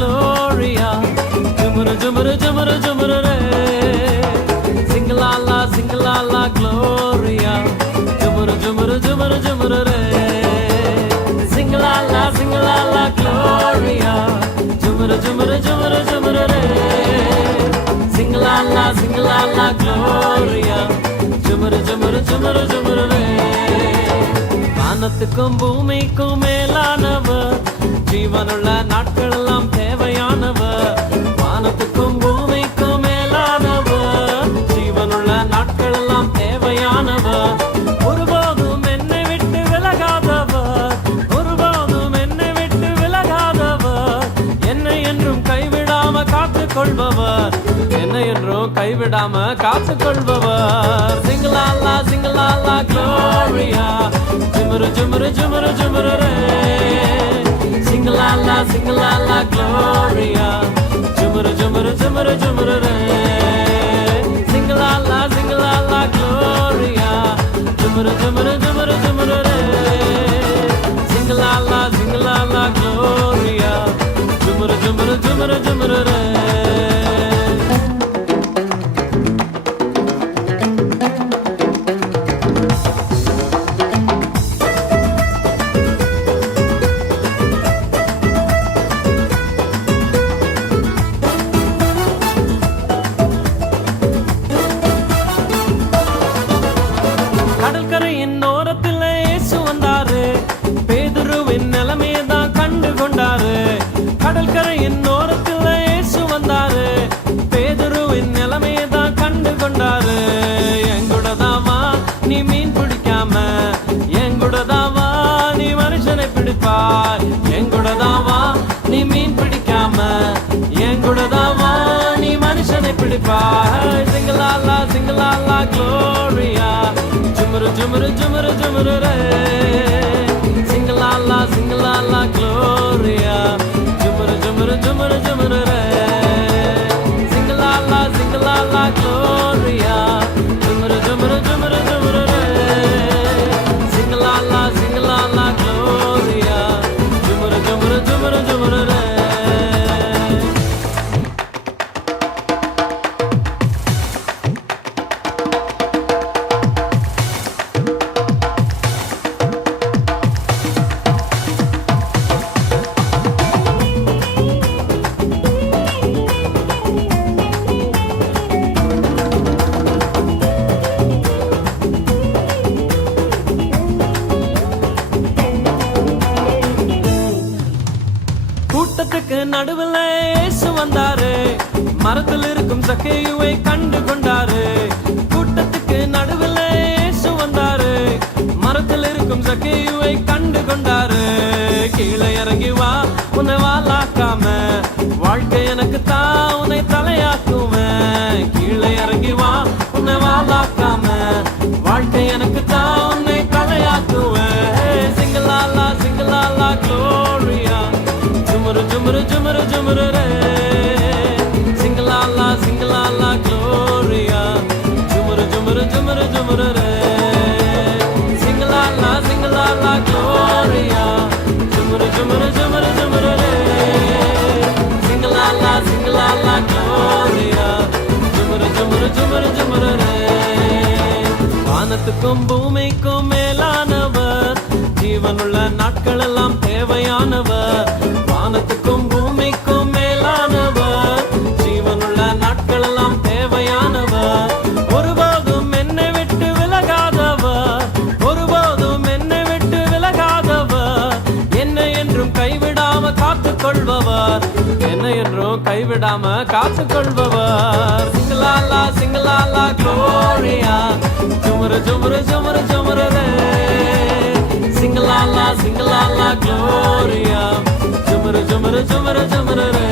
Gloria, jumuru jumuru jumuru jumuru re. Sing la la Gloria, jumuru jumuru jumuru jumuru re. Sing la la Gloria, jumuru jumuru jumuru jumuru re. Sing la la Gloria, jumuru jumuru jumuru jumuru re. வானத்துக்கும் பூமிக்கும் மேலானவர், ஜீவனுள்ள நாட்கள் எல்லாம் தேவையானவர். வானத்துக்கும் பூமிக்கும் மேலானவர், ஜீவனுள்ள நாட்கள் எல்லாம் தேவையானவர். ஒருபோதும் என்னை விட்டு விலகாதவர், ஒருபோதும் என்னை விட்டு விலகாதவர். என்னை என்றும் கைவிடாம காத்துக் கொள்பவர், என்னை என்றும் கைவிடாம காத்துக் கொள்பவர். சிங்கலாலா சிங்கலாலா Gloria, ஜுமுரு ஜுமுரு ஜுமுரு ஜுமுரு ரே. Sing-a-la-la, sing-a-la-la, Gloria, jumuru jumuru jumuru jumuru re. Sing-a-la-la, sing-a-la-la, Gloria, jumuru jumuru jumuru jumuru re. Sing-a-la-la, sing-a-la-la, Gloria, jumuru jumuru jumuru jumuru re. கடற்கரையின் ஓரத்தில் இயேசு வந்தாரு, பேதுருவின் நிலைமையதான் கண்டு கொண்டாரு. கடற்கரையின் ஓரத்தில் இயேசு வந்தாரு, பேதுருவின் நிலைமையதான் கண்டு கொண்டாரு. எங்கூடதாவா நீ மீன் பிடிக்காம, எங்கூடதாவா நீ மனுஷனை பிடிப்பாய். எங்கூடதாவா நீ மீன் பிடிக்காம, எங்கூடதாவா நீ மனுஷனை பிடிப்பாய். சிங்கலாலா சிங்கலாலா Gloria, jumuru jumuru jumuru jumuru re. Sing-a-la-la, sing-a-la-la Gloria, jumuru jumuru jumuru jumuru re. Sing-a-la-la, sing-a-la-la Gloria, jumuru jumuru jumuru jumuru re. Sing-a-la-la, sing-a-la-la Gloria, jumuru jumuru jumuru jumuru re. கூட்டத்துக்கு நடுவில் இயேசு வந்தாரு, மரத்தில் இருக்கும் சக்கேயுவை கண்டு கொண்டாரு. கூட்டத்துக்கு நடுவில் இயேசு வந்தாரு, மரத்தில் இருக்கும் சக்கேயுவை கண்டு கொண்டாரு. கீழே இறங்கி வா, உன்னை வாலாக்காம, வாழ்க்கை எனக்கு தான் உன்னை தலையாக்குவேன். கீழே இறங்கி வா, உன்னை வாலாக்காம, வாழ்க்கை எனக்கு தான் உன்னை தலையாக்குவேன். சிங்கலாலா சிங்கலாலா Gloria, jumuru jumuru jumuru jumuru re. Sing-a-la-la, sing-a-la-la Gloria, jumuru jumuru jumuru jumuru re. Sing-a-la-la, sing-a-la-la Gloria, jumuru jumuru jumuru jumuru re. Sing-a-la-la, sing-a-la-la Gloria, jumuru jumuru jumuru jumuru re. வானத்துக்கும் பூமிக்கும் மேலானவர், ஜீவனுள்ள நாட்கள் எல்லாம் தேவையானவர். வானத்துக்கும் பூமிக்கும் மேலானவர், ஜீவனுள்ள நாட்கள் எல்லாம் தேவையானவர். ஒருபோதும் என்னை விட்டு விலகாதவர், ஒருபோதும் என்னை விட்டு விலகாதவர். என்னை என்றும் கைவிடாம காத்துக் கொள்பவர், என்னை என்றும் கைவிடாம காத்துக் கொள்பவர். சிங்கலாலா சிங்கலாலா Gloria, jumuru jumuru jumuru jumuru re. Sing-a-la-la, sing-a-la-la Gloria, jumuru jumuru jumuru jumuru re.